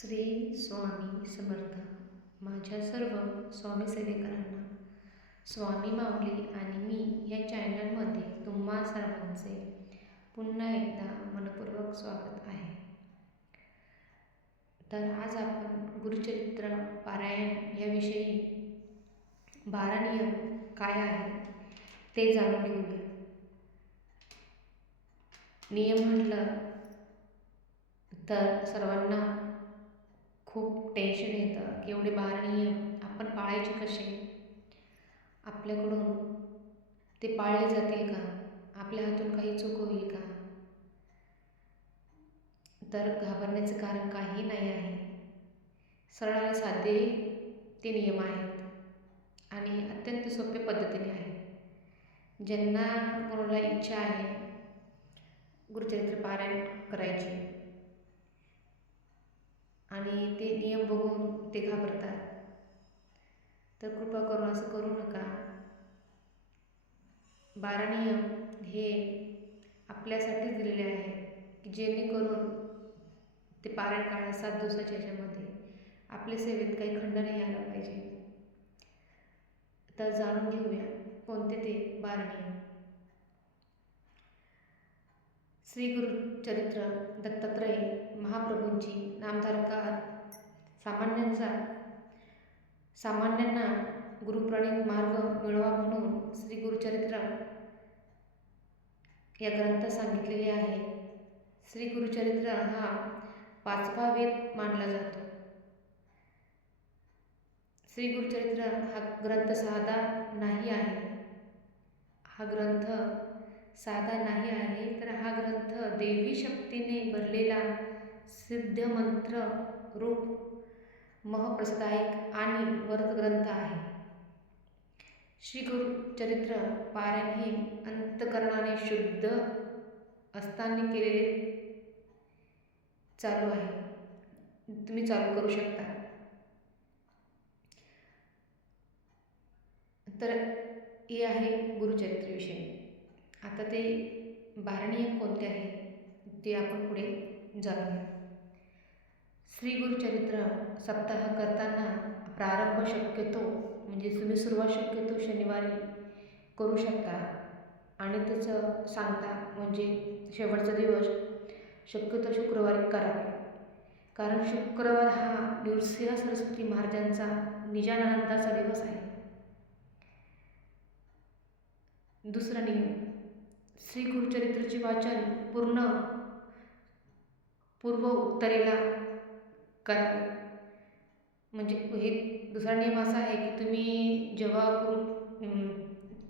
श्री स्वामी समर्थ. माझ्या सर्व स्वामी सेवेकरांना. स्वामी माऊली आणि मी या चॅनलमध्ये तुम्हा सर्वांचे पुन्हा एकदा मनपूर्वक स्वागत आहे. तर आज आपण गुरुचरित्र पारायण याविषयी बारा नियम काय आहे ते जाणून घेऊया. नियम म्हटलं तर सर्वांना खूप टेन्शन येतं की एवढे बारा नियम आपण पाळायचे कसे? आपल्याकडून ते पाळले जातील का? आपल्या हातून काही चूक होईल का? तर घाबरण्याचं कारण काही नाही आहे. सरळ आणि साधे ते नियम आहेत आणि अत्यंत सोप्या पद्धतीने आहेत. ज्यांना कोणाला इच्छा आहे गुरुचरित्र पारायण करायची. आणि ते नियम बघून ते घाबरतात. तर कृपा करून असं करू नका. बारा नियम हे आपल्यासाठीच दिलेले आहेत की जेणेकरून ते पारायण काढा सात दिवसाच्या ह्याच्यामध्ये आपल्या सेवेत काही खंड नाही आला पाहिजे. तर जाणून घेऊया कोणते ते बारा नियम? श्री गुरुचरित्र दत्तात्रय महाप्रभूंची नामधारकार सामान्यांचा सामान्यांना गुरुप्रणित मार्ग मिळवा म्हणून श्री गुरुचरित्र या ग्रंथात सांगितलेले आहे. श्री गुरुचरित्र हा पाचवा वेद मानला जातो. श्री गुरुचरित्र हा ग्रंथ साधा नाही आहे. हा ग्रंथ साधा नाही आहे तर हा ग्रंथ देवी शक्तीने भरलेला सिद्ध मंत्र रूप महप्रसादायक आणि व्रत ग्रंथ आहे. श्री गुरुचरित्र पारायण हे अंतकरणाने शुद्ध असताना केलेले चालू आहे. तुम्ही चालू करू शकता. तर हे आहे गुरुचरित्रविषयी आता ते बारणीय कोणते आहे ते आपण पुढे जाणूया. श्री गुरुचरित्र सप्ताह करताना प्रारंभ शक्यतो म्हणजे तुम्ही सुरुवात शक्यतो शनिवारी करू शकता. आणि त्याचं सांगता म्हणजे शेवटचा दिवस शक्यतो शुक्रवारी करा. कारण शुक्रवार हा नृसिंह सरस्वती महाराजांचा निजानंदाचा दिवस आहे. दुसरा नियम श्री गुरुचरित्रचे वाचन पूर्ण पूर्व उत्तरेला करा. म्हणजे हे दुसरा नियम असा आहे की तुम्ही जेव्हा गुरु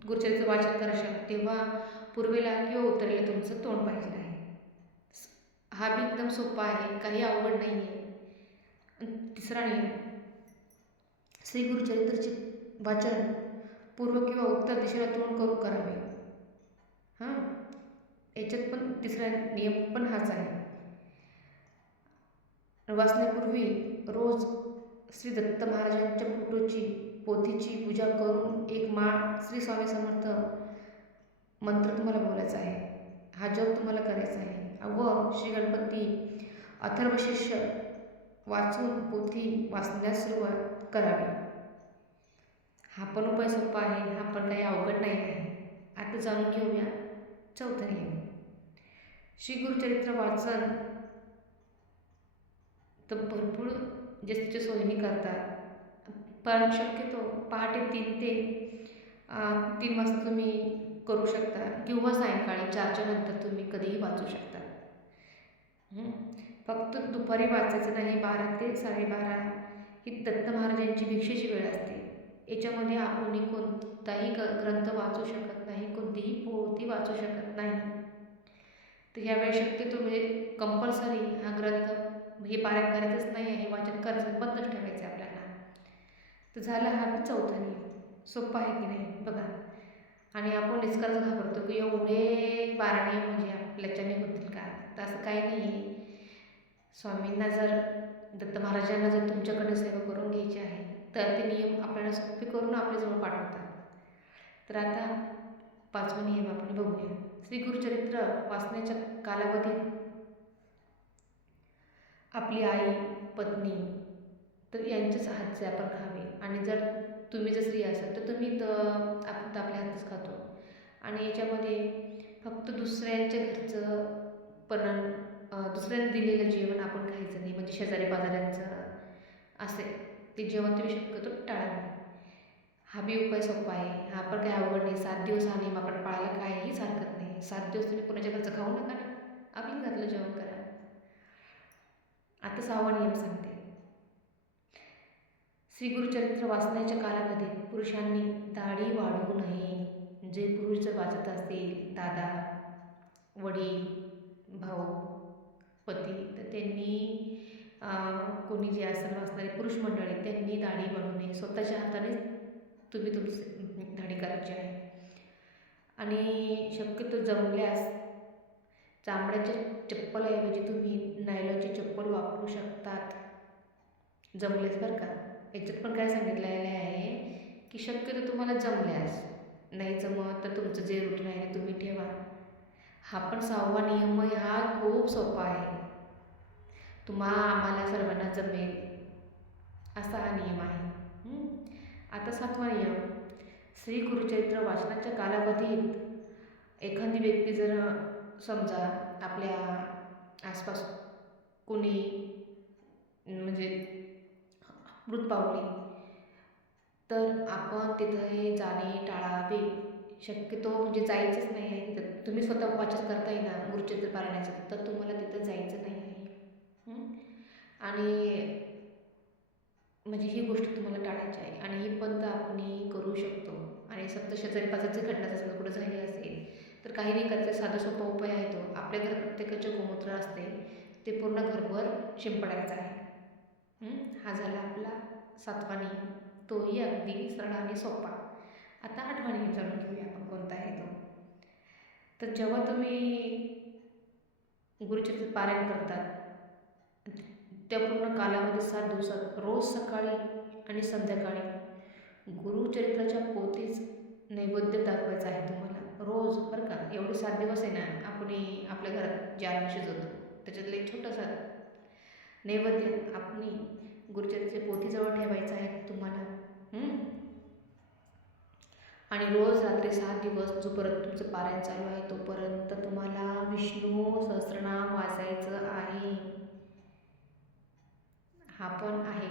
गुरुचरित्र वाचन करशाल तेव्हा पूर्वेला किंवा उत्तरेला तुमचं तोंड पाहिजे आहे. हा बी एकदम सोपा आहे काही अवघड नाही आहे तिसरा नियम श्री गुरुचरित्रचे वाचन पूर्व किंवा उत्तर दिशेला तोंड करून करावे. हां. याच्यात पण तिसरा नियम पण हाच आहे. वाचण्यापूर्वी रोज श्री दत्त महाराजांच्या फोटोची पोथीची पूजा करून एक माळ श्री स्वामी समर्थ मंत्र तुम्हाला बोलायचा आहे. हा जप तुम्हाला करायचा आहे. व श्री गणपती अथर्वशिष्य वाचून पोथी वाचण्यास सुरुवात करावी. हा पण उपाय सोपा आहे. हा पण काही अवघड नाही आहे. आता जाणून घेऊया. चौथं नियम. श्री गुरुचरित्र वाचन तर भरपूर जास्तीच्या सोयीने करतात. पण शक्यतो पहाटे तीन ते तीन वाजता तुम्ही करू शकता किंवा सायंकाळी चारच्या नंतर तुम्ही कधीही वाचू शकता. फक्त दुपारी वाचायचं नाही बारा ते साडेबारा ही दत्त महाराजांची भिक्षेची वेळ असते. याच्यामध्ये आपण कोणताही ग ग्रंथ वाचू शकत नाही. कोणतीही पोथी वाचू शकत नाही. तर ह्यावेळी शक्यतो म्हणजे कंपल्सरी हा ग्रंथ हे पारायण करायचंच नाही आहे वाचन करायचं बंदच ठेवायचं आपल्याला. तर झालं हा चौथा नियम. सोपा आहे की नाही? बघा. आणि आपण निष्कर्ष घाबरतो की एवढे बारा म्हणजे आपल्याच्याने होतील का तर असं काही नाही आहे. स्वामींना जर दत्त महाराजांना जर तुमच्याकडे सेवा करून घ्यायची आहे तर ते नियम आपल्याला सोपे करून आपल्याजवळ पाठवतात. तर आता पाचवा नियम आपण बघूया. श्री गुरुचरित्र वाचण्याच्या कालावधीत. आपली आई पत्नी तर यांच्याच हातचे आपण खावे. आणि जर तुम्ही जर स्त्री असाल तर तुम्ही तर आपण तर आपल्या हातच खातो. आणि याच्यामध्ये फक्त दुसऱ्यांच्या घरचं पण अं, दुसऱ्याने दिलेलं जेवण आपण खायचं नाही. म्हणजे शेजारी पाजाऱ्यांचं असे ते जेवण तुम्ही शक्यतो टाळावे हा बी उपाय सोपा आहे. हा पण काही अवघड नाही. सात दिवस हा नियम आपण पाळायला काहीच हरकत नाही. सात दिवस तुम्ही कोणाच्या घरचं खाऊ नका ना. आपल्या घरातलं जेवण करा. आता सहावा नियम सांगते. श्री गुरुचरित्र वाचण्याच्या कालामध्ये पुरुषांनी दाढी वाढवू नये. जे पुरुष जर वाचत असतील दादा वडील भाऊ पती तर त्यांनी कोणी जे असेल वाचणारे पुरुष मंडळी त्यांनी दाढी वाढू नये. स्वतःच्या हातानेच तुम्ही तुमची धडे करायची आहे. आणि शक्यतो जमल्यास चांबड्याच्या चप्पलऐवजी तुम्ही नायलॉनची चप्पल वापरू शकतात. जमल्यास बरं का? याच्यात पण काय सांगितलेलं आहे की शक्यतो तुम्हाला जमल्यास नाही जमत तर तुमचं जे रुटीन आहे ते तुम्ही ठेवा. हा पण सहावा नियम हा खूप सोपा आहे. तुम्हा आम्हाला सर्वांना जमेल. असा हा नियम आहे. आता सातवा नियम श्री गुरुचरित्र वाचनाच्या कालावधीत एखादी व्यक्ती जर समजा आपल्या आसपास कोणी म्हणजे मृत पावली तर आपण तिथे जाणे टाळावे. शक्यतो म्हणजे जायचंच नाही आहे तिथं. तुम्ही स्वतः वाचन करताय ना गुरुचरित्र पारायणाचं तर तुम्हाला तिथं जायचं नाही आहे. आणि म्हणजे ही गोष्ट तुम्हाला टाळायची आहे. आणि ही पण आपण करू शकतो. आणि सप्त शेजारी पाचाची घटना समजा कुठं झाली असेल तर काही नाही करायचं साधा सोपा उपाय आहे तो. आपल्या घर प्रत्येकाचे गोमूत्र असते. ते पूर्ण घरभर शिंपडायचं आहे. हा? झाला आपला सातवा नियम तोही अगदी सरळ आणि सोपा. आता आठवा नियम जाणून घेऊया आपण कोणता आहे तो. तर जेव्हा तुम्ही गुरुचरित्र पारायण करतात त्या पूर्ण कालावधी सात दिवसात रोज सकाळी आणि संध्याकाळी. गुरुचरित्राच्या पोतीच नैवेद्य दाखवायचा आहे तुम्हाला. रोज बरं का? एवढे सात दिवस आहे ना आपण आपल्या घरात ज्या शिजवतो त्याच्यातलं एक छोटासा नैवेद्य आपण गुरुचरित्राच्या पोथीजवळ ठेवायचं आहे तुम्हाला. आणि रोज रात्री सात दिवस जोपर्यंत तुमचं पारायण चालू आहे तोपर्यंत तुम्हाला विष्णू सहस्रनाम वाचायचं आहे. हा पण आहे.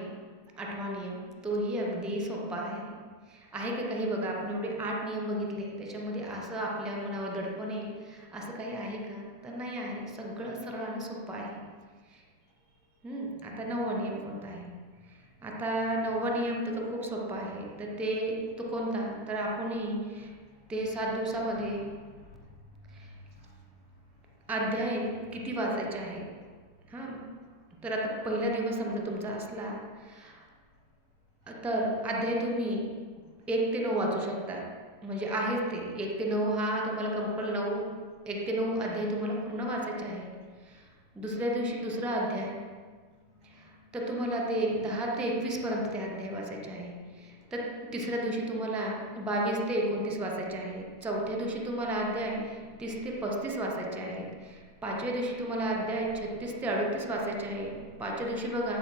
आठवा नियम. तोही अगदी सोपा आहे. आहे का काही बघा आपण एवढे आठ नियम बघितले त्याच्यामध्ये असं आपल्या मनावर दडपण येईल. असं काही आहे का? तर नाही आहे. सगळं सरळ आणि सोपं आहे. आता नववा नियम कोणता आहे? आता नववा नियम तर तो खूप सोपा आहे. तर ते तो कोणता? तर आपणही ते सात दिवसामध्ये अध्याय किती वाचायचे आहे? हां. तर आता पहिला दिवस समजा तुमचा असला तर अध्याय तुम्ही एक ते नऊ वाचू शकता. म्हणजे आहेच ते. एक ते नऊ हा तुम्हाला कंपल नऊ एक ते नऊ अध्याय तुम्हाला पूर्ण वाचायचे आहे दुसऱ्या दिवशी दुसरा अध्याय. तर तुम्हाला ते दहा ते एकवीसपर्यंत ते अध्याय वाचायचे आहे तर तिसऱ्या दिवशी तुम्हाला बावीस ते एकोणतीस वाचायचे आहे चौथ्या दिवशी तुम्हाला अध्याय तीस ते पस्तीस वाचायचे आहे पाचव्या दिवशी तुम्हाला अध्याय छत्तीस ते अडतीस वाचायचे आहे. पाचव्या दिवशी बघा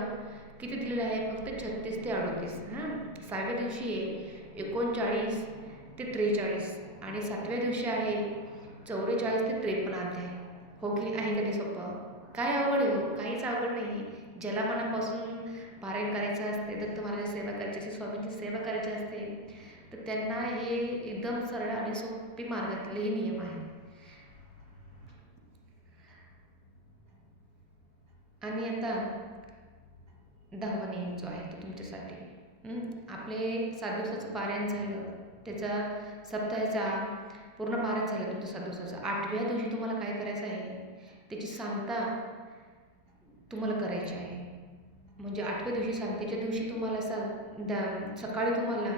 किती दिलेलं आहे? फक्त छत्तीस ते अडतीस. हां? सहाव्या दिवशी आहे एकोणचाळीस ते त्रेचाळीस. आणि सातव्या दिवशी आहे चौवेचाळीस ते त्रेपन्न अध्याय. हो की आहे का नाही सोपं? काय अवघड आहे हो? काहीच आवड नाही. ज्याला मनापासून पारायण करायचं असते दत्त महाराज सेवा करायची असते स्वामींची सेवा करायची असते तर त्यांना हे एकदम सरळ आणि सोपी मार्गातले हे नियम आहे आणि आता दहावा नियम जो आहे तो तुमच्यासाठी. आपले सात दिवसाचं पारायण झालं. त्याचा सप्ताहाचा पूर्ण पारायण झालं तुमचं सात दिवसाचं. आठव्या दिवशी तुम्हाला काय करायचं आहे? त्याची सांगता तुम्हाला करायची आहे. म्हणजे आठव्या दिवशी सांगतेच्या दिवशी तुम्हाला सा द सकाळी तुम्हाला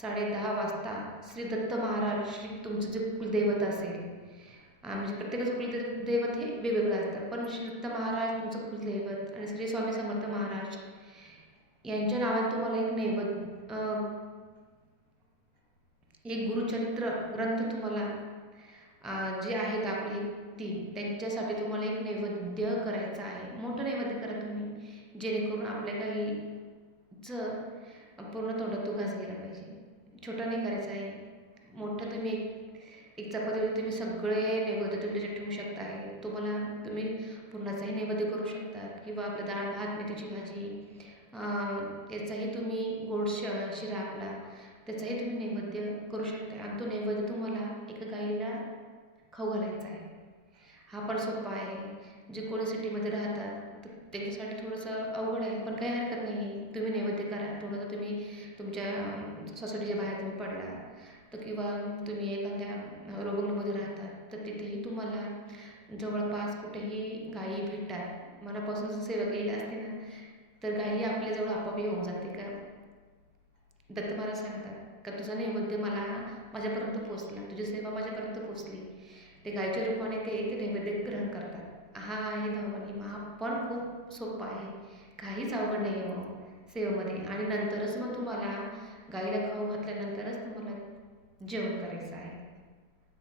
साडे दहा वाजता श्री दत्त महाराज श्री तुमचं जे कुलदैवत असेल म्हणजे प्रत्येकाचं कुलदैवत दैवत हे वेगवेगळं असतं. पण श्री महाराज तुमचं कुलदैवत आणि श्री स्वामी समर्थ महाराज यांच्या नावात तुम्हाला एक नैवत एक गुरुचरित्र ग्रंथ तुम्हाला जे आहेत आपले ती त्यांच्यासाठी तुम्हाला एक नैवेद्य करायचं आहे. मोठं नैवेद्य करा तुम्ही जेणेकरून आपल्या गाईचं पूर्ण तोंडात घास गेला पाहिजे. छोटा नाही करायचा आहे. मोठं तुम्ही एक एक तुम्ही सगळे नैवेद्य तुम्ही त्याच्यात ठेवू शकता. तुम्हाला तुम्ही पुरणाचाही नैवेद्य करू शकता. किंवा आपलं डाळ भात मेथीची भाजी याचाही तुम्ही गोड श शिरा आपला त्याचाही तुम्ही नैवेद्य करू शकता. आणि तो नैवेद्य तुम्हाला एका गाईला खाऊ घालायचा आहे. हा पण सोपा आहे. जे कोणी सिटीमध्ये राहतात तर त्याच्यासाठी थोडंसं अवघड आहे. पण काही हरकत नाही. तुम्ही नैवेद्य करा. थोडंसं तुम्ही तुमच्या सोसायटीच्या बाहेर तुम्ही पडला. तर किंवा तुम्ही एखाद्या रोबंगमध्ये राहतात तर तिथेही तुम्हाला जवळपास कुठेही गायी भेटतात. मनापासून सेवा केली असते ना तर गायी आपल्याजवळ आपोआप येऊन जाते का? दत्त महाराज सांगतात का तुझा नैवेद्य मला माझ्यापर्यंत पोचला तुझी सेवा माझ्यापर्यंत पोचली ते गायीच्या रूपाने ते ते नैवेद्य ग्रहण करतात. हा आहे धावणी हा पण खूप सोपा आहे. काहीच अवघड नाही आहे हो सेवेमध्ये. आणि नंतरच मग तुम्हाला गाईला खाऊ घातल्यानंतरच तुम्हाला जेवण करायचं आहे.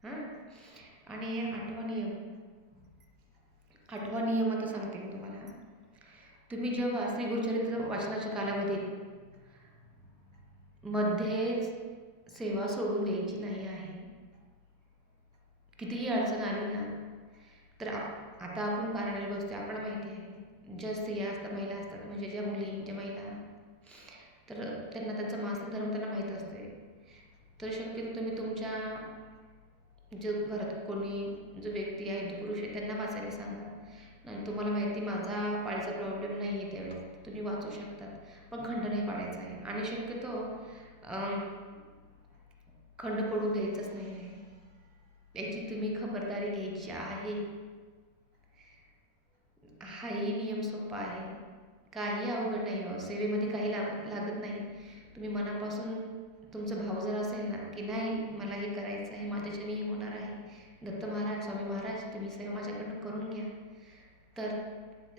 हां? आणि आठवा नियम आठवा नियम आता सांगते मी तुम्हाला. तुम्ही जेव्हा श्री गुरुचरित्र वाचनाच्या कालावधीत मध्येच सेवा सोडून द्यायची नाही आहे कितीही अडचण आली ना तर आप आता आपण पारायणाला बसतो आपल्याला माहिती आहे. ज्या स्त्रिया असतात महिला असतात म्हणजे ज्या मुली ज्या महिला तर त्यांना त्यांचं मासिक धर्म त्यांना माहीत असते तर शक्यतो तुम्ही तुमच्या जगभरात कोणी जो व्यक्ती आहे जो पुरुष आहे त्यांना वाचायला सांगा. नाही तुम्हाला माहिती माझा पाळीचा प्रॉब्लेम नाही आहे त्यावेळेस तुम्ही वाचू शकतात पण खंड नाही पाडायचा आहे. आणि शक्यतो खंड पडू द्यायचंच नाही आहे. याची तुम्ही खबरदारी घ्यायची आहे. हाही नियम सोपा आहे. काही अवघड नाही हो. सेवेमध्ये काही लाग लागत नाही. तुम्ही मनापासून तुमचं भाव जर असेल ना की नाही मला हे करायचं आहे माझ्याच्याने हे होणार आहे दत्त महाराज स्वामी महाराज तुम्ही सगळं माझ्याकडनं करून घ्या. तर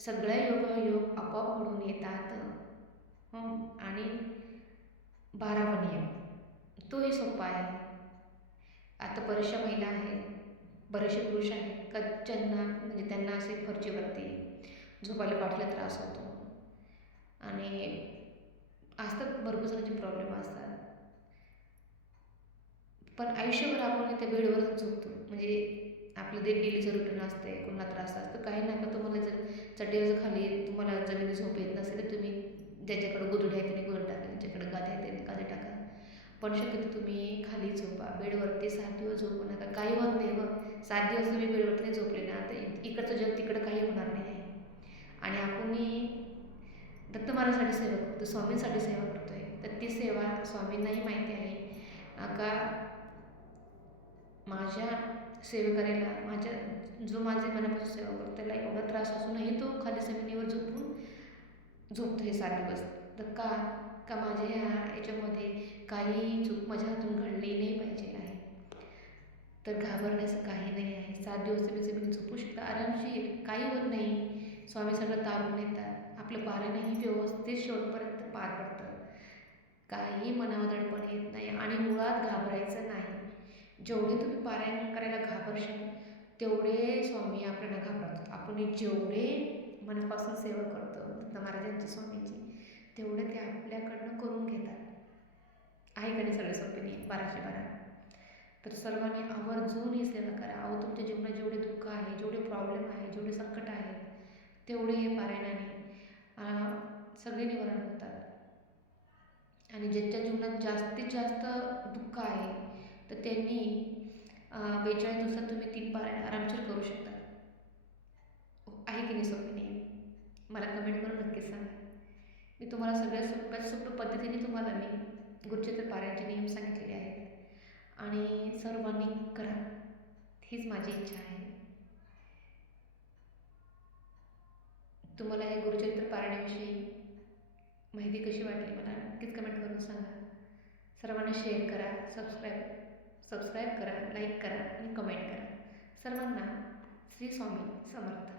सगळ्या योग आपोआप घडून येतात. आणि बारावा नियम. तोही सोपा आहे. आता बऱ्याचशा महिला आहेत बरेचसे पुरुष आहेत का ज्यांना म्हणजे त्यांना असे फरचीवरती झोपायला पाठीला त्रास होतो. आणि असतात भरपूर जणांचे प्रॉब्लेम असतात. पण आयुष्यभर आपण त्या बेडवरच झोपतो. म्हणजे आपलं ते डेलीचं रुटीन असते कोणाला त्रास असतं काही नका तुम्हाला जर चड्डीवर खाली तुम्हाला जमिनी झोप येत नसेल तर तुम्ही ज्याच्याकडं गोधडी आहे त्याने गोधड टाका ज्याच्याकडं गादी आहे त्याने गादी टाका. पण शक्यतो तुम्ही खाली झोपा. बेडवरती सात दिवस झोपू नका. काही होत नाही बघ. सात दिवस तुम्ही बेडवरती नाही झोपले ना तर इकडचं जग तिकडं काही होणार नाही. आहे आणि आपण दत्त महाराजांसाठी सेवा करतो स्वामींसाठी सेवा करतो आहे तर ती सेवा स्वामींनाही माहिती आहे. का माझ्या सेवेकऱ्याला माझ्या जो माझे मनापासून सेवा करतो त्याला एवढा त्रास असूनही तो खाली जमिनीवर झोपून झोपतो हे सात दिवस. तर का का माझ्या ह्या याच्यामध्ये काही चूक माझ्या हातून घडली नाही पाहिजे आहे? तर घाबरण्याचं काही नाही आहे. सात दिवस तुम्ही जमिनी झोपू शकता. आरामशीर काही होत नाही. स्वामी सगळं तारून येतात आपलं पारणही व्यवस्थित शेवटपर्यंत पार पडतं. काही मनावर दडपण येत नाही आणि मुळात घाबरायचं नाही. जेवढे तुम्ही पारायण करायला घाबरशाल तेवढे स्वामी आपल्याला घाबरतात. आपण जेवढे मनापासून सेवा करतो दत्त महाराजांची स्वामींची तेवढे ते आपल्याकडनं करून घेतात. आहे का नाही सगळे सोपे नाही? बाराशे बारा. तर सर्वांनी आवर्जून ही सेवा करा. अहो तुमच्या जीवनात जेवढे दुःख आहे जेवढे प्रॉब्लेम आहे जेवढे संकट आहेत तेवढे हे पारायणाने सगळे निवारण होतात. आणि ज्यांच्या जीवनात जास्तीत जास्त दुःख आहे तर त्यांनी बेचाळीस दिवसात तुम्ही तीन पारायण आरामशीर करू शकता. आहे की नाही सोपी नाही मला कमेंट करून नक्कीच सांगा. मी तुम्हाला सगळ्या सोप्या सोप्या पद्धतीने तुम्हाला मी गुरुचित्र पारायणचे नियम सांगितलेले आहेत. आणि सर्वांनी करा. हीच माझी इच्छा आहे. तुम्हाला हे गुरुचरित्र पारायणाविषयी माहिती कशी वाटली मला नक्कीच कमेंट करून सांगा. सर्वांना शेअर करा सबस्क्राईब सबस्क्राईब करा लाईक करा आणि कमेंट करा. सर्वांना श्री स्वामी समर्थ.